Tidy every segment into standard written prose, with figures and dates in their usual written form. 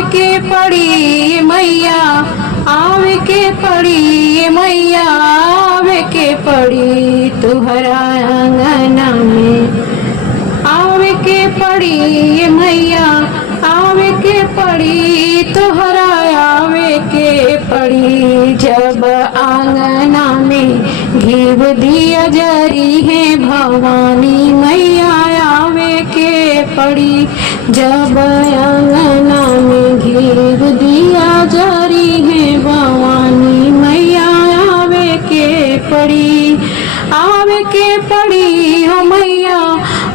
आवे के पड़ी मैया, आवे के पड़ी मैया, आवे के पड़ी तुहरा आंगना में, आवे के पड़ी मैया, आवे के पड़ी तुहरा, आवे के पड़ी। जब आंगना में घीव दिया जरी है भवानी मैया, आवे के पड़ी। जब आंगना में घीव दिया जरी है भवानी मैया, आवे के पड़ी, आवे के पड़ी हो मैया,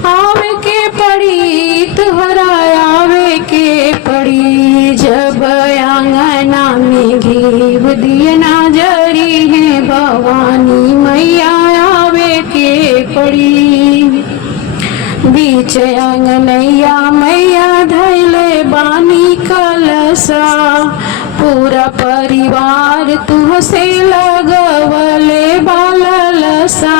आवे के पड़ी तुहरा, आवे के पड़ी। जब आंगना में घीव दिया ना जरी है भवानी मैया, आवे के पड़ी। बीच आंगनैया मैया धैले बानी कलसा, पूरा परिवार तुहसे लगवले बालसा।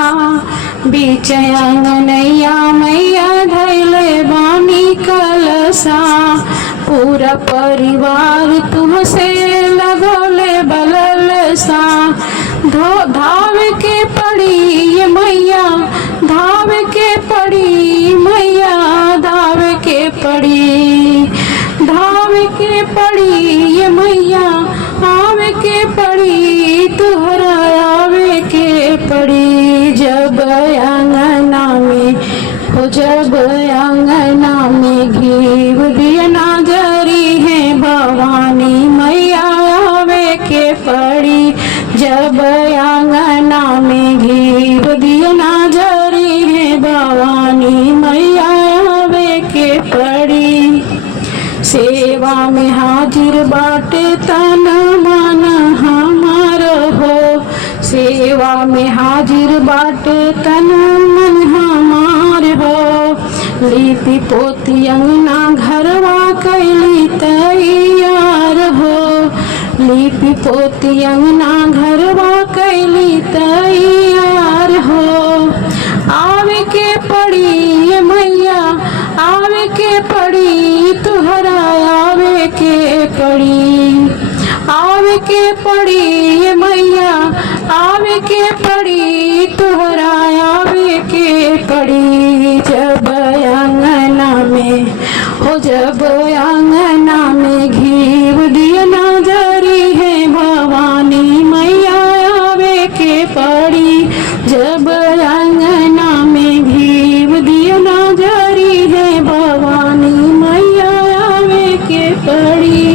बीच आंगनैया मैया धैले बानी कलसा, पूरा परिवार तुहसे लगवले बललसा। धाव के पड़ी ये मैया, धाव के पड़ी मैया, धाव के पड़ी, धाव के पड़ी ये मैया, आवे के पड़ी तुहरा, आवे के पड़ी। जब आंगना में हो, जब आंगना में घीव दिया ना जरी है भवानी मैया, आवे के पड़ी। जब आंगना में घीव दिया ना जरी है भवानी मैया, आवे के पड़ी। सेवा में हाजिर बाटे तन मन हमार हो, सेवा में हाजिर बाटे तन मन हमार हो। लिपि पोती अंगना घरवा कैली तैयार हो, लिपि पोती अंगना घरवा कैली तैयार हो। आवे के पड़ी मैया, आवे के पड़ी तुहरा, आवे के पड़ी, आवे के पड़ी मैया, आवे के पड़ी तुहरा, आवे के पड़ी। जब आंगना में हो, जब आंगना में घीव दिया ना जरी है भवानी मैया, आवे के पड़ी। जब आंगना में घीव दिया ना जरी है भवानी मैया, आवे के पड़ी।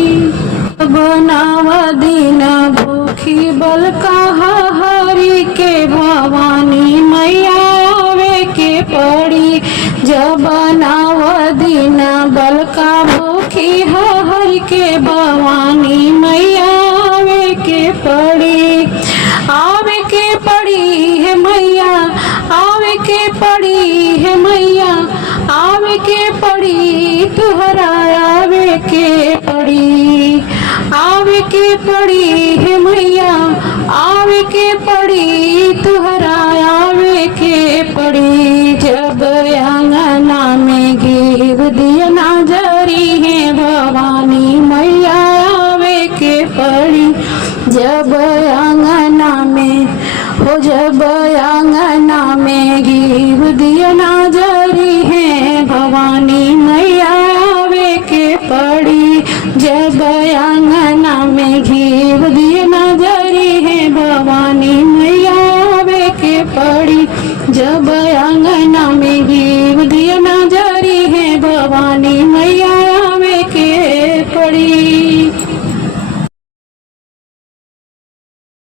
बनावा दिन भूखी बलका हरी के भवानी मैया, आवे के पड़ी। जब बनावा दिन बलका भूखी हरी के भवानी मैया, आवे के पड़ी, आवे के पड़ी है मैया, आवे के पड़ी है मैया, आवे के पड़ी तुहरा, आवे के पड़ी, आवे के पड़ी है मैया, आवे के पड़ी तुहरा, आवे के पड़ी। जब आंगना में घीव दिया ना जरी है भवानी मैया, आवे के पड़ी। जब आंगना में हो, जब आंगना में घीव दिया ना जरी है भवानी मैया, आवे के पड़ी। जब आंगना में घीव दिया ना जरी है भवानी मैया, आवे के पड़ी। जब आंगना में घीव दिया ना जरी है भवानी मैया, आवे के पड़ी।